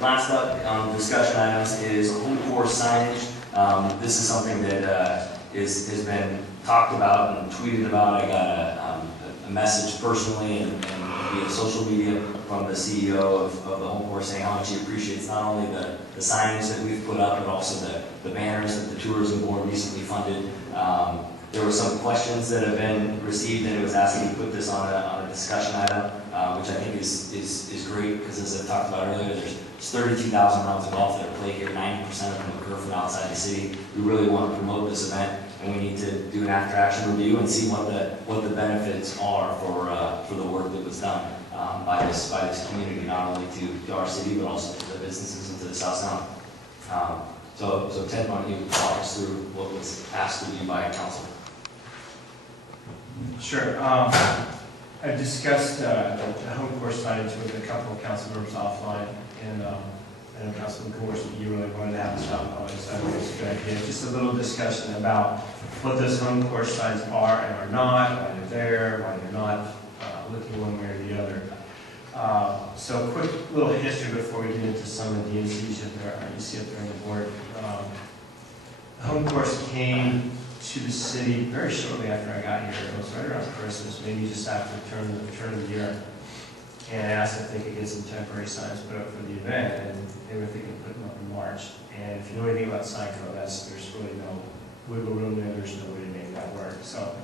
last up, discussion items is home course signage. This is something that has been talked about and tweeted about. I got a message personally and via social media from the CEO of the home course saying how much he appreciates not only the signage that we've put up, but also the banners that the tourism board recently funded. There were some questions that have been received, and it was asking to put this on a discussion item, which I think is great, because as I talked about earlier, there's 32,000 rounds of golf that are played here. 90% of them occur from outside the city. We really want to promote this event, and we need to do an after-action review and see what the benefits are for the work that was done by this community, not only to our city, but also to the businesses and to the South Sound. So Ted, why don't you walk us through what was asked of you by council? Sure. I've discussed the home course signage with a couple of council members offline, and I know Councilman Gorse, you really wanted to have this out, so I think it's a good idea. Just a little discussion about what those home course signs are and are not, why they're there, why they're not looking one way or the other. So quick little history before we get into some of the issues that you see up there on the board. The home course came to the city very shortly after I got here. It was right around Christmas, maybe just after the turn of the year. And I asked if they could get some temporary signs put up for the event, and they were thinking of putting them up in March. And if you know anything about sign code, there's really no wiggle room there. There's no way to make that work. So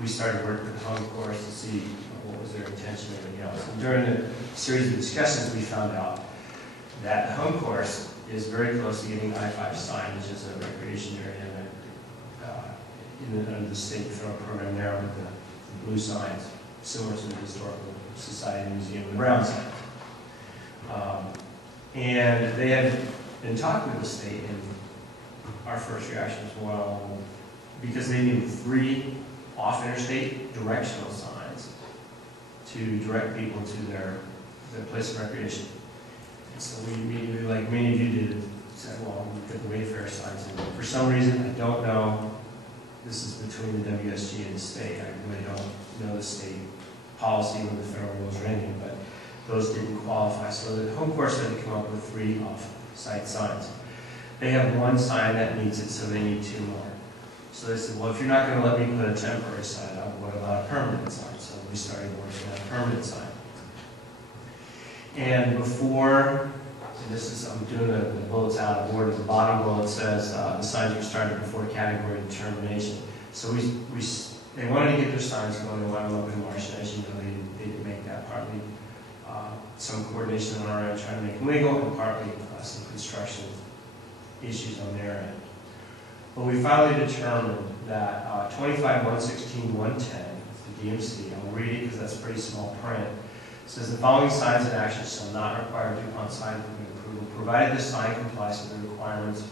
we started working with the home course to see what was their intention and everything else. And during the series of discussions, we found out that the home course is very close to getting I-5 signage as a recreation area under the state and federal program there with the blue signs, similar to the Historical Society Museum, the brown signs. And they had been talking with the state, and our first reaction was, well, because they need 3 off-interstate directional signs to direct people to their place of recreation. And so we immediately, like many of you did, said, well, we put the Wayfair signs in. For some reason, I don't know, this is between the WSG and the state. I really don't know the state policy or the federal rules or anything, but those didn't qualify. So the home course had to come up with 3 off-site signs. They have 1 sign that meets it, so they need 2 more. So they said, well, if you're not going to let me put a temporary sign up, what about a permanent sign? So we started working on a permanent sign. And before, and this is, I'm doing the bullets out of order, the bottom bullet says the signs were started before category determination. So they wanted to get their signs going, they wanted them up in March, and as you know, they didn't make that, partly some coordination on our end trying to make them legal, and partly some construction issues on their end. But we finally determined that 25-116-110, the DMC, I'll read it because that's pretty small print, says the following signs and actions shall not require DuPont sign approval, provided the sign complies with the requirements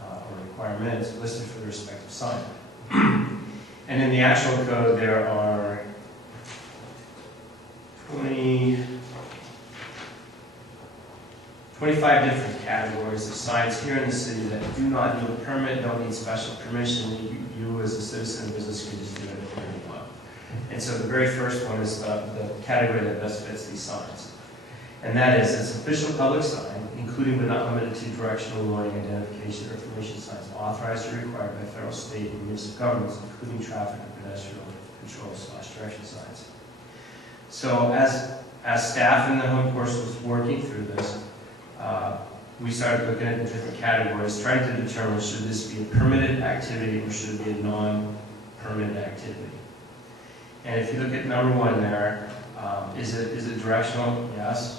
or requirements listed for the respective sign. And in the actual code, there are 25 different categories of signs here in the city that do not need a permit, don't need special permission. You as a citizen of business can just do it if you want. And so the very first one is the category that best fits these signs. And that is, it's official public sign, including but not limited to directional, warning, identification, or information signs authorized or required by federal, state, and municipal governments, including traffic and pedestrian control/direction signs. So as staff in the home course was working through this, we started looking at the different categories, trying to determine should this be a permitted activity or should it be a non-permitted activity. And if you look at number 1 there, is it directional? Yes.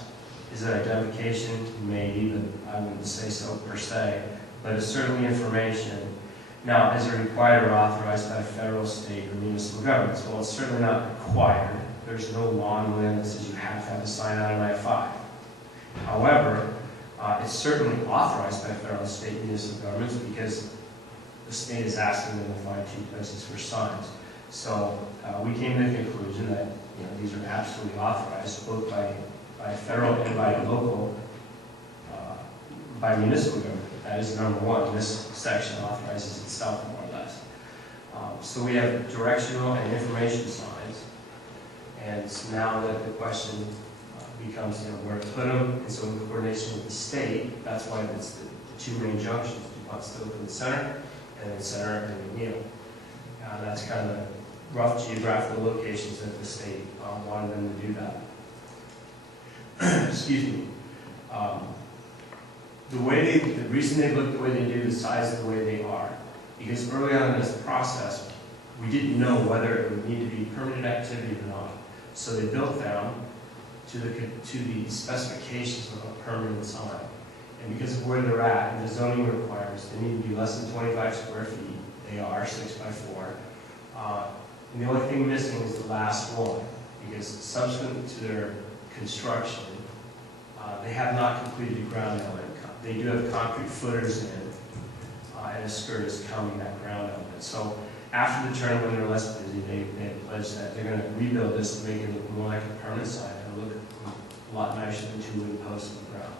Is it identification? Maybe, but I wouldn't say so per se. But it's certainly information. Now, is it required or authorized by federal, state, or municipal governments? Well, it's certainly not required. There's no law in the land that says you have to have a sign out on I-5. However, it's certainly authorized by federal, state, and municipal governments because the state is asking them to find 2 places for signs. So we came to the conclusion that these are absolutely authorized, both by federal and by local, by municipal government. That is number 1. This section authorizes itself more or less. So we have directional and information signs. And so now that the question becomes, where to put them, and so in coordination with the state, that's why it's the two main junctions, DuPont City in the center, and then center and McNeil. That's kind of the rough geographical locations that the state wanted them to do that. Excuse me. The reason they look the way they do, the size of the way they are, because early on in this process, we didn't know whether it would need to be permitted activity or not. So they built them to the specifications of a permanent sign. And because of where they're at and the zoning requirements, they need to be less than 25 square feet. They are 6 by 4. And the only thing missing is the last one, because subsequent to their construction, they have not completed a ground element. They do have concrete footers in, and a skirt is counting that ground element. So after the turn, when they're less busy, they pledged that they're going to rebuild this to make it look more like a permanent sign and look a lot nicer than 2 wooden posts in the ground.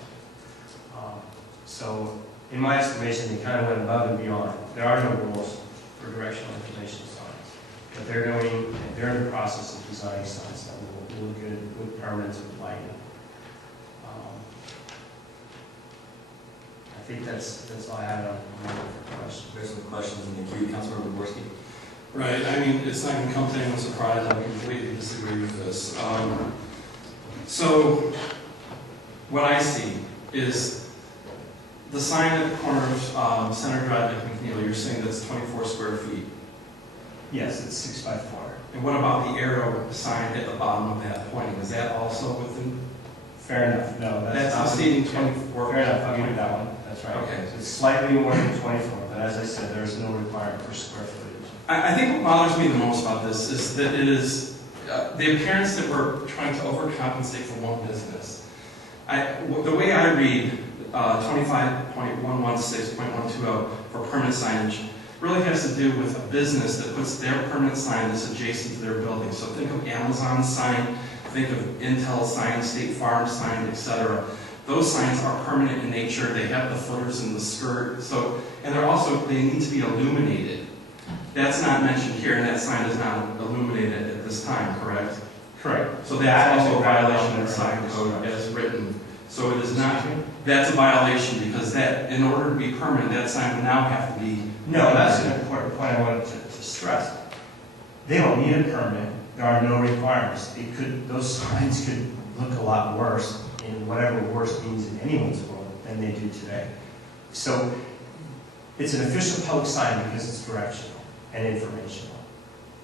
So in my estimation, they kind of went above and beyond. There are no rules for directional information signs, but they're in the process of designing signs that will look good with permanence and lighting. I think that's all I have on the question. There's some questions in the queue. Councilmember Wyborski. Right, I mean, it's not going to come to anyone's surprise. I completely disagree with this. So, what I see is the sign at the corner of Center Drive at McNeil, you're saying that's 24 square feet. Yes, it's 6 by 4. And what about the arrow sign at the bottom of that pointing? Is that also within? Fair enough. No, that's not stating 24. Fair enough. I'll give you that one. That's right. Okay. So it's slightly more than 24, but as I said, there is no requirement for square footage. I think what bothers me the most about this is that it is the appearance that we're trying to overcompensate for one business. The way I read 25.116.120 for permanent signage really has to do with a business that puts their permanent sign that's adjacent to their building. So think of Amazon sign, think of Intel sign, State Farm sign, etc. Those signs are permanent in nature. They have the footers and the skirt. So, and they need to be illuminated. That's not mentioned here, and that sign is not illuminated at this time, correct? Correct. So that's also a violation of the sign code as written. So it is not, that's a violation because that, in order to be permanent, that sign would now have to be. No, that's an important point I wanted to stress. They don't need a permit. There are no requirements. Those signs could look a lot worse, in whatever worse means in anyone's world, than they do today. So it's an official public sign because it's directional and informational.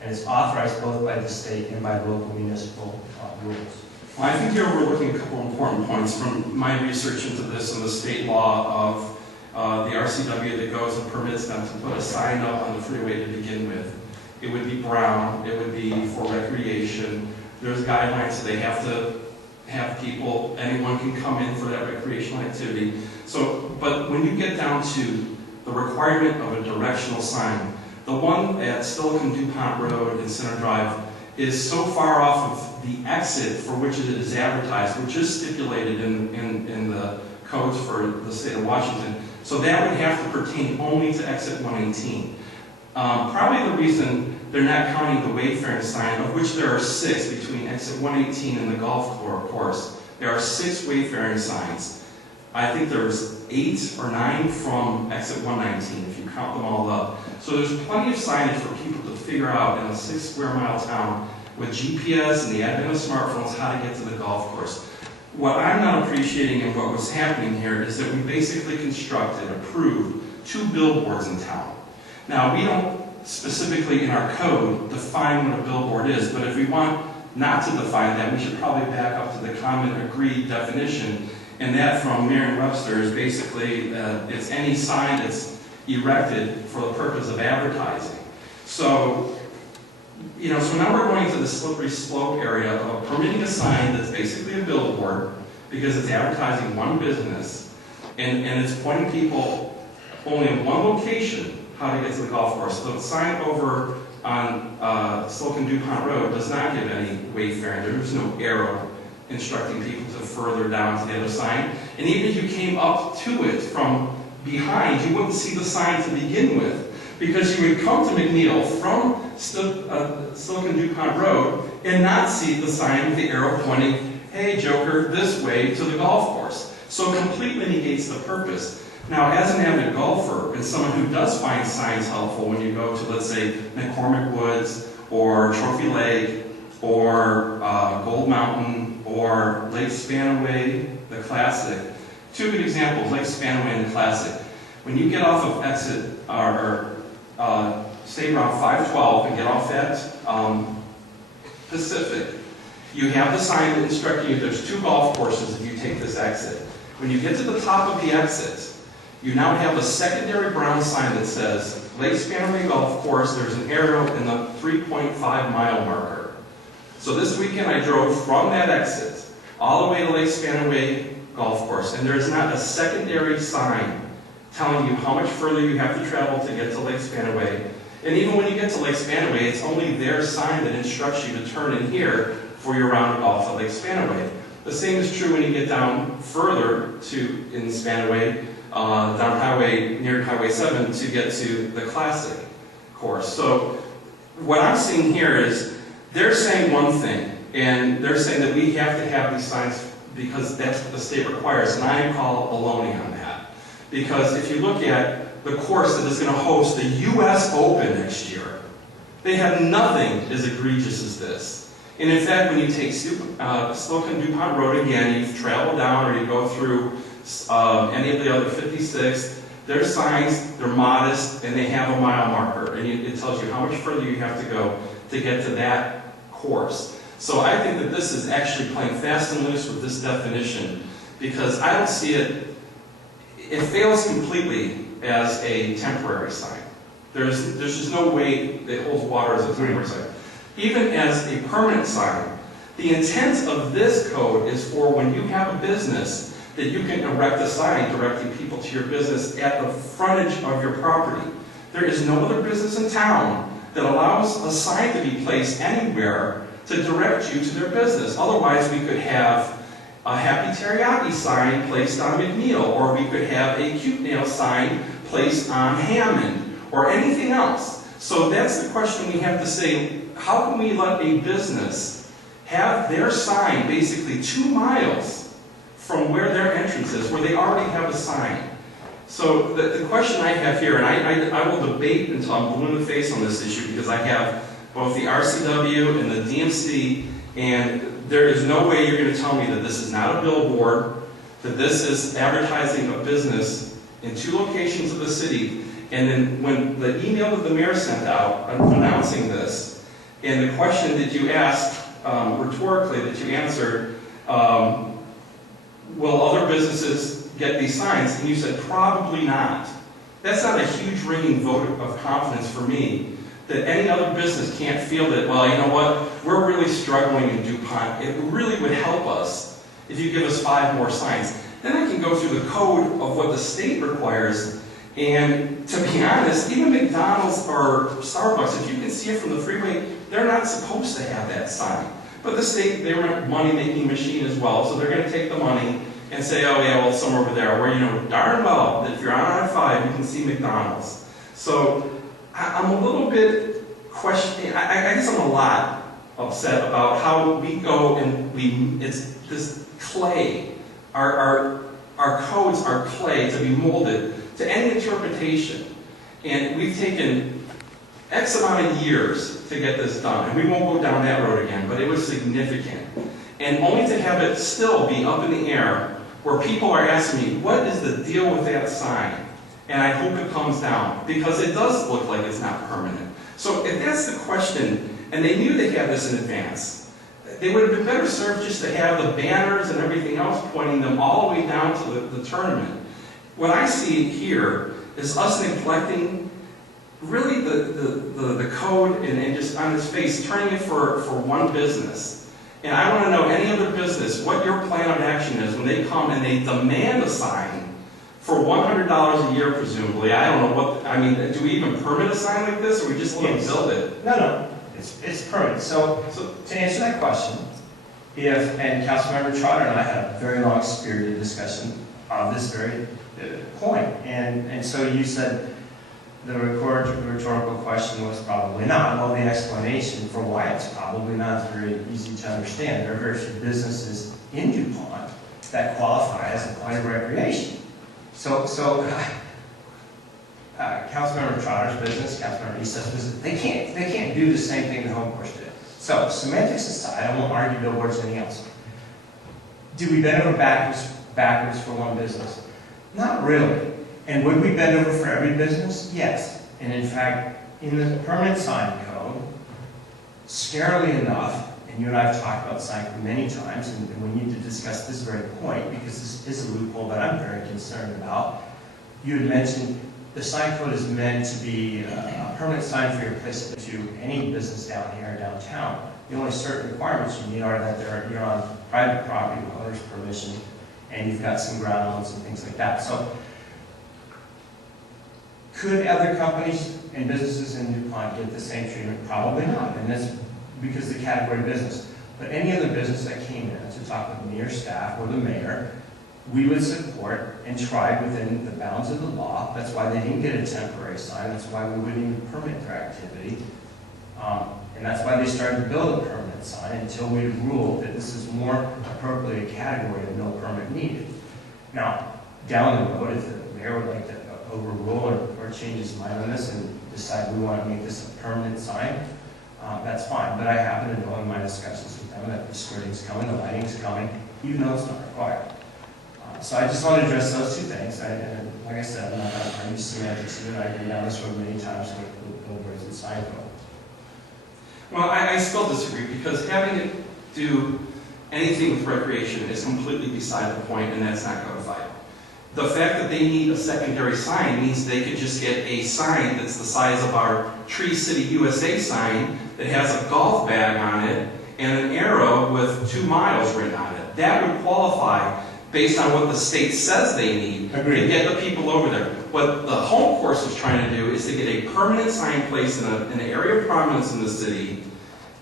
And it's authorized both by the state and by local municipal rules. Well, I think you're overlooking a couple important points from my research into this and the state law of the RCW that goes and permits them to put a sign up on the freeway to begin with. It would be brown, it would be for recreation. There's guidelines that they have to have people, anyone can come in for that recreational activity. So, but when you get down to the requirement of a directional sign, the one at Silicon DuPont Road and Center Drive is so far off of the exit for which it is advertised, which is stipulated in the codes for the state of Washington. So that would have to pertain only to exit 118. Probably the reason they're not counting the wayfaring sign, of which there are 6 between exit 118 and the golf course. There are 6 wayfaring signs. I think there's 8 or 9 from exit 119 if you count them all up. So there's plenty of signage for people to figure out in a 6 square mile town with GPS and the advent of smartphones how to get to the golf course. What I'm not appreciating and what was happening here is that we basically constructed, approved 2 billboards in town. Now, we don't specifically in our code define what a billboard is, but if we want not to define that, we should probably back up to the common agreed definition, and that from Merriam-Webster is basically it's any sign that's erected for the purpose of advertising. So, so now we're going to the slippery slope area of permitting a sign that's basically a billboard because it's advertising one business, and it's pointing people only in one location how to get to the golf course. The sign over on Silicon DuPont Road does not give any wayfaring. There's no arrow instructing people to further down to the other sign. And even if you came up to it from behind, you wouldn't see the sign to begin with, because you would come to McNeil from Silicon DuPont Road and not see the sign with the arrow pointing, hey, hey Joker, this way to the golf course. So it completely negates the purpose. Now, as an avid golfer and someone who does find signs helpful when you go to, let's say, McCormick Woods or Trophy Lake or Gold Mountain or Lake Spanaway, the Classic. Two good examples, Lake Spanaway and the Classic. When you get off of exit State Route 512 and get off at Pacific, you have the sign that instructs you there's 2 golf courses if you take this exit. When you get to the top of the exit, you now have a secondary brown sign that says Lake Spanaway Golf Course. There's an arrow in the 3.5-mile marker. So this weekend I drove from that exit all the way to Lake Spanaway Golf Course, and there's not a secondary sign telling you how much further you have to travel to get to Lake Spanaway. And even when you get to Lake Spanaway, it's only their sign that instructs you to turn in here for your round of golf at Lake Spanaway. The same is true when you get down further in Spanaway, down near Highway 7 to get to the Classic course. So what I'm seeing here is they're saying one thing, and they're saying that we have to have these signs because that's what the state requires, and I call baloney on that. Because if you look at the course that is going to host the U.S. Open next year, they have nothing as egregious as this. And in fact, when you take Slocum DuPont Road again, you travel down or you go through any of the other 56, their signs, they're modest, and they have a mile marker. And it tells you how much further you have to go to get to that course. So I think that this is actually playing fast and loose with this definition, because I don't see it fails completely as a temporary sign. There's just no way it holds water as a temporary sign. Even as a permanent sign, the intent of this code is for when you have a business that you can erect a sign directing people to your business at the frontage of your property. There is no other business in town that allows a sign to be placed anywhere to direct you to their business. Otherwise, we could have a Happy Teriyaki sign placed on McNeil, or we could have a Cute Nail sign placed on Hammond, or anything else. So that's the question we have to say, how can we let a business have their sign basically 2 miles from where their entrance is, where they already have a sign? So the question I have here, and I will debate until I'm blue in the face on this issue, because I have both the RCW and the DMC, and there is no way you're going to tell me that this is not a billboard, that this is advertising a business in 2 locations of the city. And then when the email that the mayor sent out announcing this, and the question that you asked rhetorically that you answered, will other businesses get these signs? And you said, probably not. That's not a huge ringing vote of confidence for me, that any other business can't feel that, well, you know what, we're really struggling in DuPont. It really would help us if you give us 5 more signs. Then I can go through the code of what the state requires. And to be honest, even McDonald's or Starbucks, if you can see it from the freeway, they're not supposed to have that sign. But the state, they're a money-making machine as well, so they're going to take the money and say, oh yeah, well, it's somewhere over there, where you know darn well that if you're on I-5, you can see McDonald's. So I'm a little bit questioning, I guess I'm a lot upset about how we go and it's this clay, our codes are clay to be molded to any interpretation. And we've taken X amount of years to get this done, and we won't go down that road again, but it was significant. And only to have it still be up in the air, where people are asking me, what is the deal with that sign? And I hope it comes down, because it does look like it's not permanent. So if that's the question, and they knew they had this in advance, they would have been better served just to have the banners and everything else pointing them all the way down to the tournament. What I see here is us neglecting really the code and just on its face, turning it for one business. And I want to know any other business, what your plan of action is when they come and they demand a sign for $100 a year, presumably. I don't know what, I mean, do we even permit a sign like this, or we just let them build it? No, it's permanent. So to answer that question, and Councilmember Trotter and I had a very long spirited discussion on this very point. And so you said the rhetorical question was probably not. Well, the explanation for why it's probably not is very easy to understand. There are very few businesses in DuPont that qualify as a point of recreation. So Councilmember Trotter's business, Councilmember East's business, they can't do the same thing the home course did. So semantics aside, I won't argue billboards or anything else. Do we bend over backwards for one business? Not really. And would we bend over for every business? Yes. And in fact, in the permanent sign code, scarily enough, and you and I have talked about sign code many times, and we need to discuss this very point because this is a loophole that I'm very concerned about. You had mentioned the sign code is meant to be a permanent sign for your place to any business down here or downtown. The only certain requirements you need are that you're on private property with owner's permission, and you've got some grounds and things like that. So, could other companies and businesses in DuPont get the same treatment? Probably not, and that's because of the category of business. But any other business that came in to talk with me or staff or the mayor, we would support and try within the bounds of the law. That's why they didn't get a temporary sign. That's why we wouldn't even permit their activity. And that's why they started to build a permanent sign until we ruled that this is more appropriately a category of no permit needed. Now, down the road, if the mayor would like to overrule or change his mind on this and decide we want to make this a permanent sign, that's fine. But I happen to know in my discussions with them that the skirting's coming, the lighting's coming, even though it's not required. So I just want to address those two things. And like I said, I'm not going to argue semantics here. I've been down this road many times with billboards and sign code. Well, I still disagree because having it do anything with recreation is completely beside the point, and that's not codified. The fact that they need a secondary sign means they could just get a sign that's the size of our Tree City USA sign that has a golf bag on it and an arrow with 2 miles written on it. That would qualify based on what the state says they need to get the people over there. What the home course is trying to do is to get a permanent sign placed in an area of prominence in the city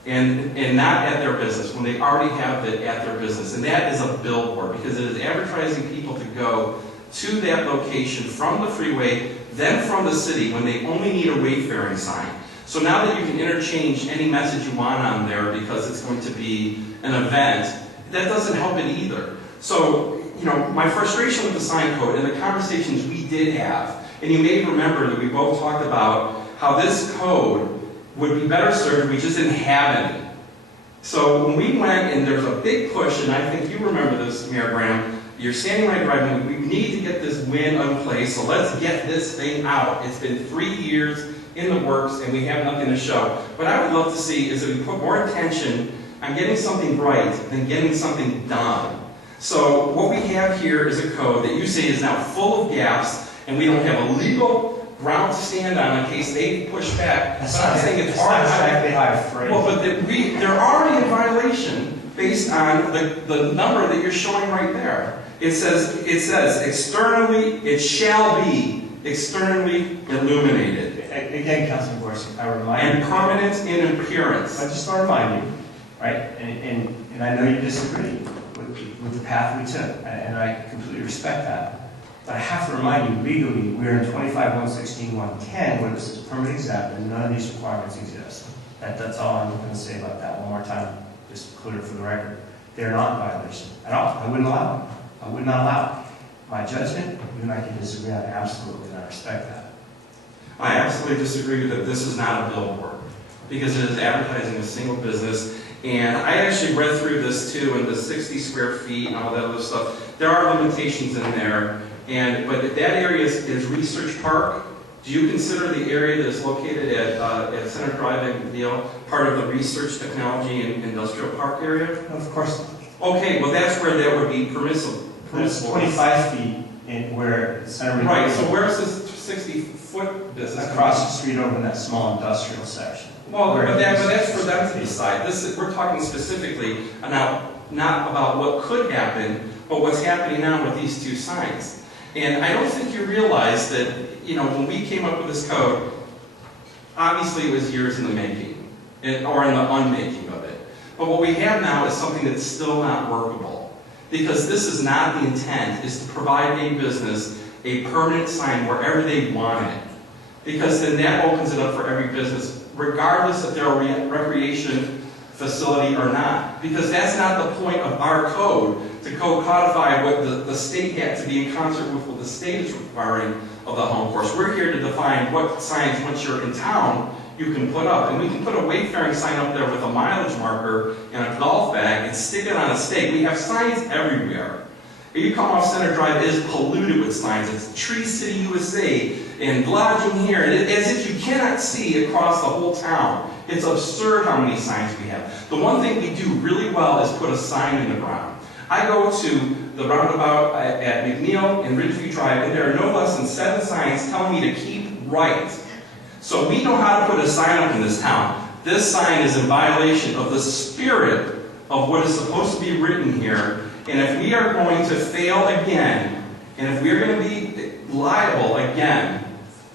and not at their business, when they already have it at their business. And that is a billboard, because it is advertising people to go to that location from the freeway, then from the city, when they only need a wayfaring sign. So now that you can interchange any message you want on there because it's going to be an event, that doesn't help it either. So, you know, my frustration with the sign code and the conversations we did have, and you may remember that we both talked about how this code would be better served if we just didn't have any. So when we went, and there's a big push, and I think you remember this, Mayor Graham, you're standing right driving, we need to get this win in place, so let's get this thing out. It's been 3 years in the works, and we have nothing to show. What I would love to see is that we put more attention on getting something right than getting something done. So what we have here is a code that you say is now full of gaps, and we don't have a legal ground to stand on in case they push back. That's not exactly how I phrase it. Well, but they're already in violation based on the number that you're showing right there. It says externally, it shall be externally illuminated. Again, Councilman Gorsuch, I remind you. And permanent in appearance. I just want to remind you, right, and I know you disagree with the path we took, and I completely respect that. But I have to remind you, legally, we're in 25-116-110, where this is permanent exempt, and none of these requirements exist. That's all I'm going to say about that one more time, just to clear it for the record. They're not in violation at all. I wouldn't allow them. I would not allow it. My judgment, you and I can disagree on absolutely, and I respect that. I absolutely disagree that this is not a billboard, because it is advertising a single business. And I actually read through this too, and the 60 square feet and all that other stuff. There are limitations in there, but that area is Research Park. Do you consider the area that is located at Center Drive and Deal part of the Research Technology and Industrial Park area? Of course. Okay, well that's where that would be permissible. It's 25 feet in where Center. Right. So where's this 60-foot business? Across the street over in that small industrial section. Well, but that's for them to decide. We're talking specifically not about what could happen, but what's happening now with these two signs. And I don't think you realize that, you know, when we came up with this code, obviously it was years in the making, or in the unmaking of it. But what we have now is something that's still not workable. Because this is not the intent, is to provide a business a permanent sign wherever they want it. Because then that opens it up for every business, regardless if they're a recreation facility or not. Because that's not the point of our code, to codify what the state had to be in concert with what the state is requiring of the home course. We're here to define what signs, once you're in town, you can put up. And we can put a wayfaring sign up there with a mileage marker and a golf bag and stick it on a stake. We have signs everywhere. If you come off Center Drive, it is polluted with signs. It's Tree City, USA, and lodging here, and as if you cannot see across the whole town. It's absurd how many signs we have. The one thing we do really well is put a sign in the ground. I go to the roundabout at McNeil and Ridgeview Drive, and there are no less than 7 signs telling me to keep right. So we know how to put a sign up in this town. This sign is in violation of the spirit of what is supposed to be written here. And if we are going to fail again, and if we're going to be liable again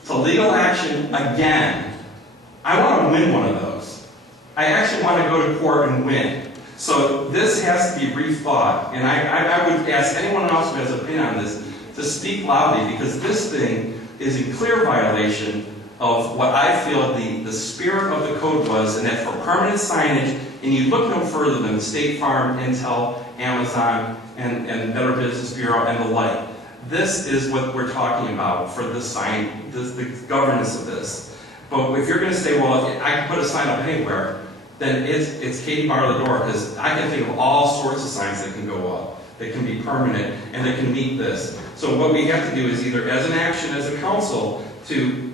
to legal action again, I want to win one of those. I actually want to go to court and win. So this has to be rethought. And I would ask anyone else who has an opinion on this to speak loudly, because this thing is in clear violation of what I feel the spirit of the code was, and that for permanent signage, and you look no further than State Farm, Intel, Amazon, and Better Business Bureau, and the like. This is what we're talking about for this sign, the governance of this. But if you're going to say, well, if I can put a sign up anywhere, then it's Katie bar the door, because I can think of all sorts of signs that can go up, that can be permanent, and that can meet this. So what we have to do is either, as an action, as a council, to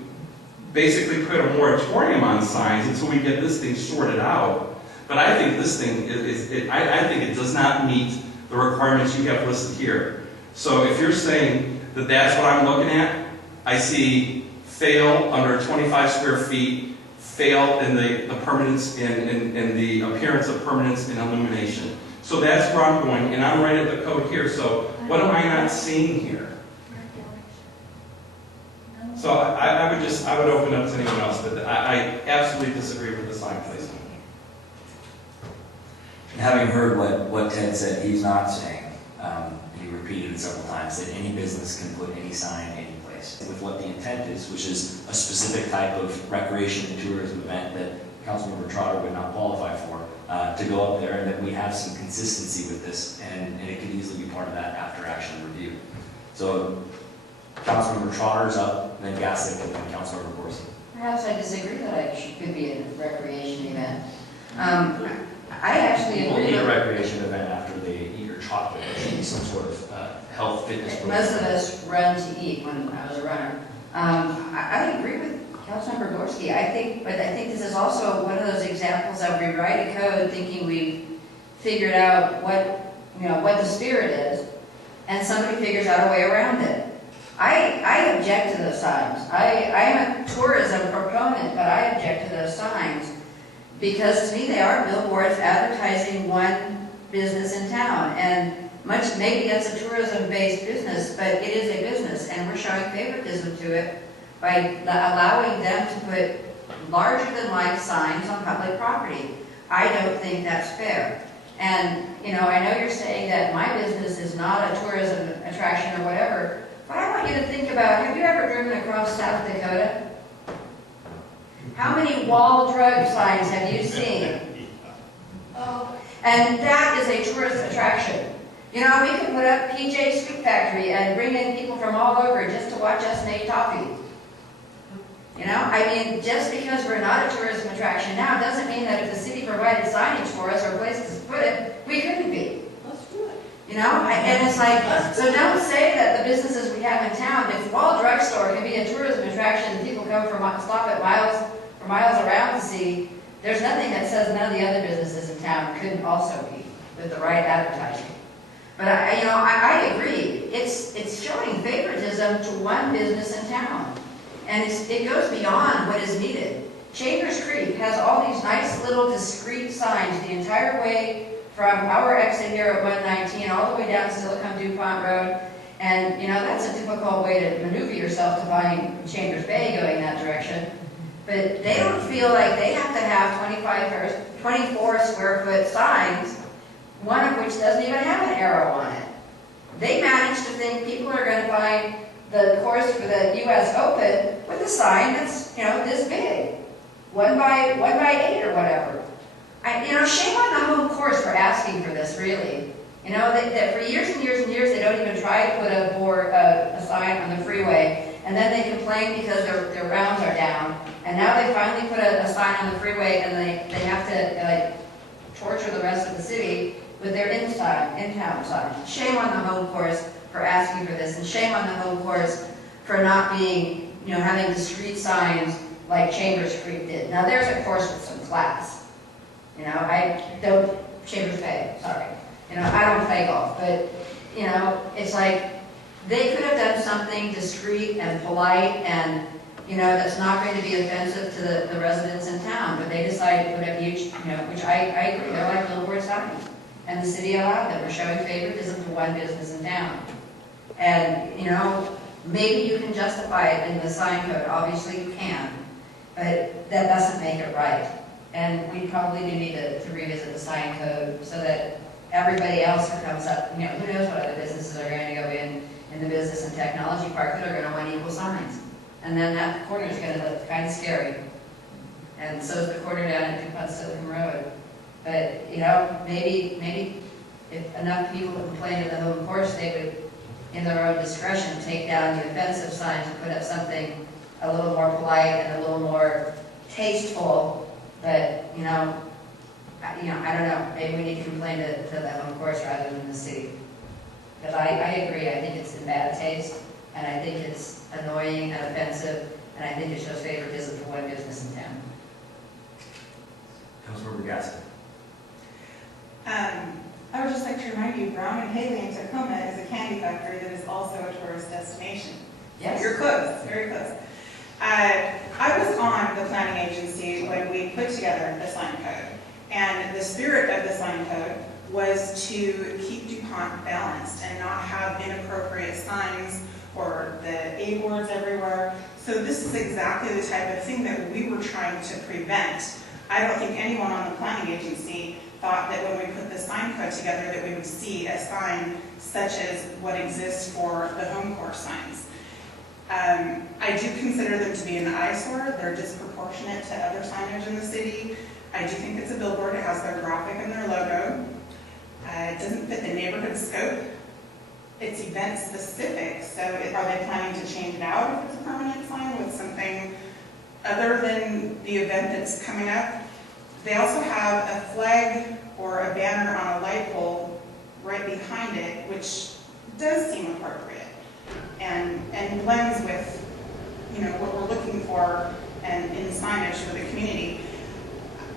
basically put a moratorium on signs until we get this thing sorted out. But I think this thing I think it does not meet the requirements you have listed here. So if you're saying that that's what I'm looking at, I see fail under 25 square feet, fail in the permanence in the appearance of permanence and illumination. So that's where I'm going, and I'm right at the code here. So what am I not seeing here? So I would open up to anyone else, but I absolutely disagree with the sign placement. Having heard what Ted said, he's not saying, he repeated it several times, that any business can put any sign any place. With what the intent is, which is a specific type of recreation and tourism event that Councilmember Trotter would not qualify for, to go up there, and that we have some consistency with this, and it could easily be part of that after action review. So Councilmember Trotter's up, then Gassick, and then Councilmember Gorski. Perhaps I disagree that it could be a recreation event. I actually People agree eat a with... recreation event after they eat your chocolate. There should be some sort of health fitness program. Most of us run to eat when I was a runner. I agree with Councilmember Gorski. But I think this is also one of those examples of we write a code thinking we've figured out what the spirit is, and somebody figures out a way around it. I object to those signs. I am a tourism proponent, but I object to those signs because to me they are billboards advertising one business in town. And maybe it's a tourism-based business, but it is a business, and we're showing favoritism to it by allowing them to put larger-than-life signs on public property. I don't think that's fair. And, I know you're saying that my business is not a tourism attraction or whatever, but I want you to think about, have you ever driven across South Dakota? How many wall drug signs have you seen? Oh, and that is a tourist attraction. We could put up PJ Sweet Factory and bring in people from all over just to watch us make toffee. Just because we're not a tourism attraction now doesn't mean that if the city provided signage for us or places to put it, we couldn't be. Let's do it. And it's like, so don't say that the businesses we have in town, if Wall Drugstore can be a tourism attraction and people come stop at miles around to see, there's nothing that says none of the other businesses in town couldn't also be with the right advertising. But I agree. It's showing favoritism to one business in town. And it goes beyond what is needed. Chambers Creek has all these nice little discrete signs the entire way from our exit here at 119 all the way down to Silicon DuPont Road. And, that's a difficult way to maneuver yourself to find Chambers Bay going that direction. But they don't feel like they have to have 24 square foot signs, one of which doesn't even have an arrow on it. They managed to think people are going to find the course for the U.S. Open with a sign that's, this big, 1 by 8 or whatever. Shame on the home course for asking for this, really. That for years and years and years, they don't even try to put a sign on the freeway, and then they complain because their rounds are down, and now they finally put a sign on the freeway, and they have to torture the rest of the city with their in-town sign. Shame on the home course for asking for this, and shame on the home course for not being, having discrete signs like Chambers Creek did. Now there's a course with some class. Chambers Bay, sorry. I don't play golf, but, it's like, they could have done something discreet and polite and, that's not going to be offensive to the residents in town, but they decided to put up huge, which I agree, they're like billboard signs. And the city allowed them, we're showing favoritism to one business in town. And, maybe you can justify it in the sign code, obviously you can, but that doesn't make it right. And we probably do need to revisit the sign code so that everybody else who comes up, who knows what other businesses are going to go in the business and technology park that are going to want equal signs. And then that corner is going to look kind of scary. And so is the corner down at DuPont City Council. But, maybe if enough people complain at the home course, they would, in their own discretion, take down the offensive signs and put up something a little more polite and a little more tasteful. But, I don't know. Maybe we need to complain to the home course rather than the city. Because I agree. I think it's in bad taste, and I think it's annoying and offensive, and I think it shows favoritism for one business in town. Councilmember Gaston. I would just like to remind you, Brown and Haley in Tacoma is a candy factory that is also a tourist destination. Yes. You're close, very close. I was on the planning agency when we put together the sign code, and the spirit of the sign code was to keep DuPont balanced and not have inappropriate signs or the A boards everywhere. So this is exactly the type of thing that we were trying to prevent. I don't think anyone on the planning agency thought that when we put the sign code together that we would see a sign such as what exists for the home course signs. I do consider them to be an eyesore. They're disproportionate to other signage in the city. I do think it's a billboard. It has their graphic and their logo. It doesn't fit the neighborhood scope. It's event specific, so are they planning to change it out if it's a permanent sign with something other than the event that's coming up? They also have a flag or a banner on a light pole right behind it, which does seem appropriate and blends with what we're looking for and in signage for the community.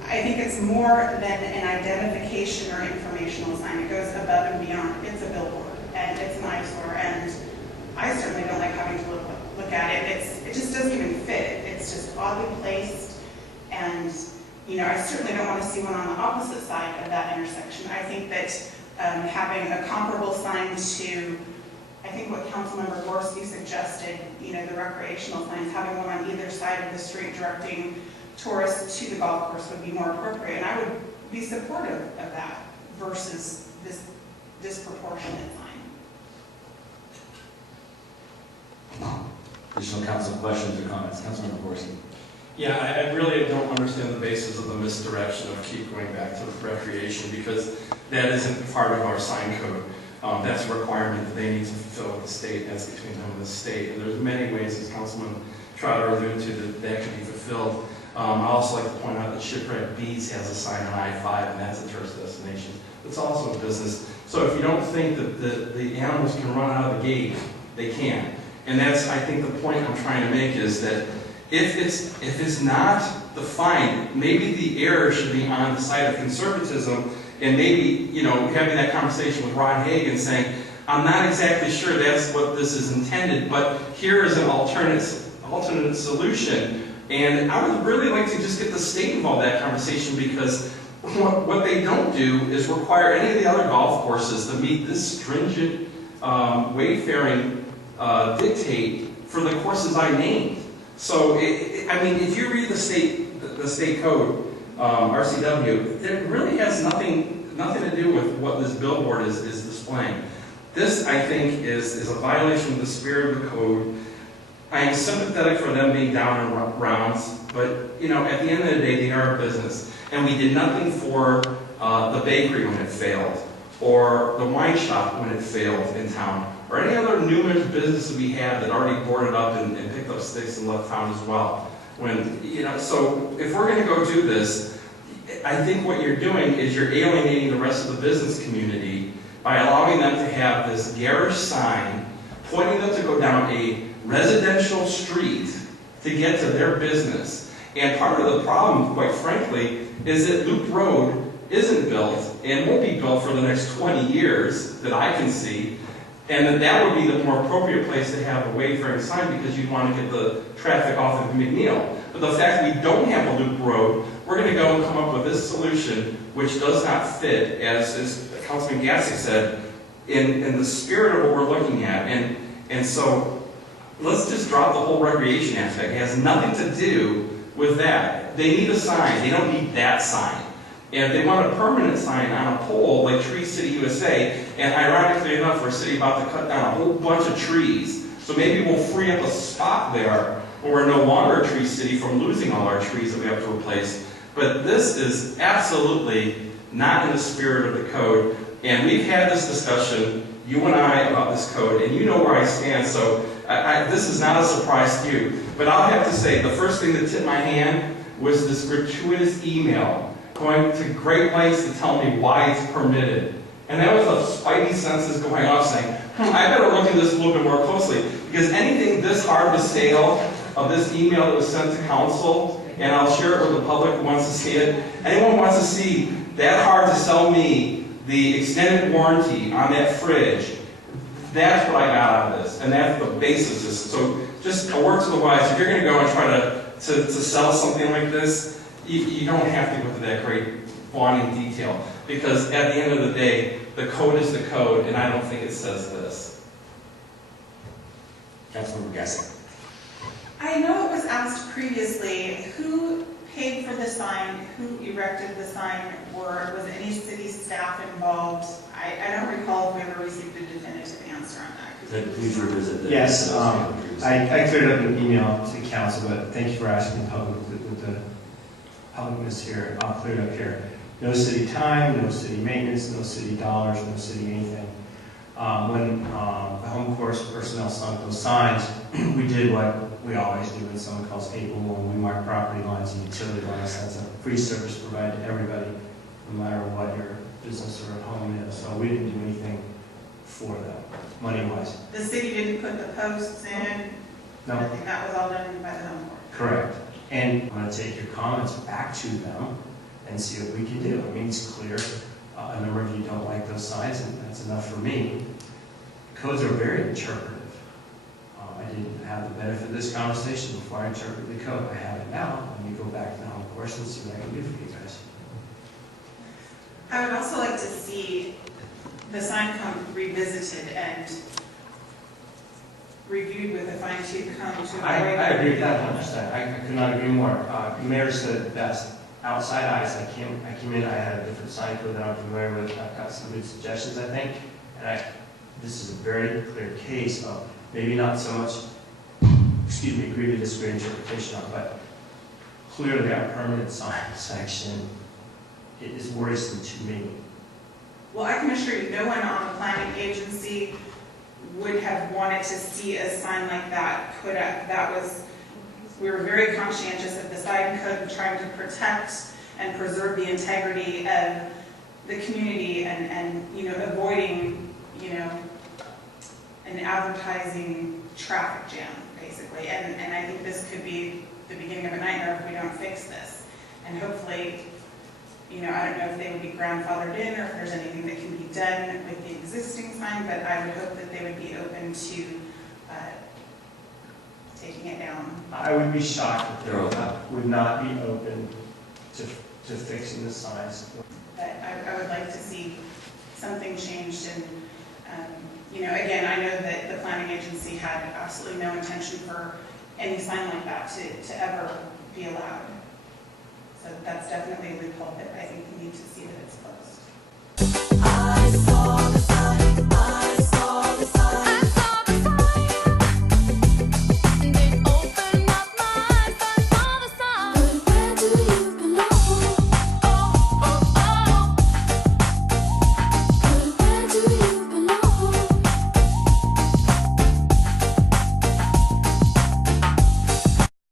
I think it's more than an identification or informational sign. It goes above and beyond. It's a billboard and it's an eyesore, and I certainly don't like having to look at it. It just doesn't even fit. It's just oddly placed, and I certainly don't want to see one on the opposite side of that intersection. I think that having a comparable sign to, I think what Councilmember Gorski suggested, the recreational signs, having one on either side of the street directing tourists to the golf course would be more appropriate. And I would be supportive of that versus this disproportionate sign. Additional council questions or comments? Councilmember Gorski. Yeah, I really don't understand the basis of the misdirection of keep going back to recreation, because that isn't part of our sign code. That's a requirement that they need to fulfill with the state. That's between them and the state. And there's many ways, as Councilman Trotter alluded to, that can be fulfilled. I also like to point out that Shipwreck Bees has a sign on I-5, and that's a tourist destination. It's also a business. So if you don't think that the animals can run out of the gate, they can. And that's, I think, the point I'm trying to make is that if it's not defined, maybe the error should be on the side of conservatism, and maybe, having that conversation with Ron Hagan saying, I'm not exactly sure that's what this is intended, but here is an alternate solution. And I would really like to just get the state involved in that conversation, because what they don't do is require any of the other golf courses to meet this stringent wayfaring dictate for the courses I named. So, if you read the state code, RCW, it really has nothing to do with what this billboard is displaying. This, I think, is a violation of the spirit of the code. I am sympathetic for them being down in rounds, but, you know, at the end of the day, they are a business. And we did nothing for the bakery when it failed, or the wine shop when it failed in town, or any other numerous businesses we have that already boarded up and picked up sticks and left town as well. When, you know, so if we're going to go do this, I think what you're doing is you're alienating the rest of the business community by allowing them to have this garish sign pointing them to go down a residential street to get to their business. And part of the problem, quite frankly, is that Loop Road isn't built and won't be built for the next 20 years that I can see. And that would be the more appropriate place to have a wayfaring sign because you'd want to get the traffic off of McNeil. But the fact we don't have a loop road, we're going to go and come up with this solution which does not fit, as Councilman Gassick said, in the spirit of what we're looking at. And so let's just drop the whole recreation aspect. It has nothing to do with that. They need a sign. They don't need that sign. And they want a permanent sign on a pole like Tree City USA, and ironically enough, we're a city about to cut down a whole bunch of trees. So maybe we'll free up a spot there where we're no longer a tree city from losing all our trees that we have to replace. But this is absolutely not in the spirit of the code. And we've had this discussion, you and I, about this code, and you know where I stand, so this is not a surprise to you. But I'll have to say, the first thing that tipped my hand was this gratuitous email going to great lengths to tell me why it's permitted. And that was a spidey senses going off saying, I better look at this a little bit more closely, because anything this hard to sell of this email that was sent to council, and I'll share it with the public who wants to see it, anyone who wants to see that hard to sell me the extended warranty on that fridge, that's what I got out of this, and that's the basis. So just a word to the wise, if you're going to go and try to sell something like this, you don't have to go into that great fawning detail, because at the end of the day, the code is the code, and I don't think it says this. Councilmember Gassick. I know it was asked previously, who paid for the sign, who erected the sign, or was any city staff involved? I don't recall if we ever received a definitive answer on that. Please revisit that. Yes, I cleared up an email to council, but thank you for asking public with the publicness here. I'll clear it up here. No city time, no city maintenance, no city dollars, no city anything. When the home course personnel sunk those signs, we did what we always do when someone calls April, when we mark property lines and utility lines. That's a free service provided to everybody, no matter what your business or home is. So we didn't do anything for them, money-wise. The city didn't put the posts in? No. I think that was all done by the home court. Correct. And I'm going to take your comments back to them and see what we can do. I mean, it's clear. A number of you don't like those signs, and that's enough for me. Codes are very interpretive. I didn't have the benefit of this conversation before I interpreted the code. I have it now. Let me go back to the home course and see what I can do for you guys. I would also like to see the sign come revisited and reviewed with a fine-tooth comb to avoid... I agree with that 100%. I could not agree more. Mayor said it best. Outside eyes, I came in, I had a different sign code that I'm familiar with. I've got some good suggestions, I think. And this is a very clear case of maybe not so much, agree to disagree interpretation on, but clearly our permanent sign section is worrisome to me. Well, I can assure you, no one on the planning agency would have wanted to see a sign like that put up. We were very conscientious of the sign code, trying to protect and preserve the integrity of the community and avoiding, an advertising traffic jam, basically. And I think this could be the beginning of a nightmare if we don't fix this. And hopefully, I don't know if they would be grandfathered in or if there's anything that can be done with the existing sign, but I would hope that they would be open to taking it down. I would be shocked if they would not be open to fixing the signs. But I would like to see something changed. And, again, I know that the planning agency had absolutely no intention for any sign like that to ever be allowed. So that's definitely a loophole that I think we need to see that it's closed.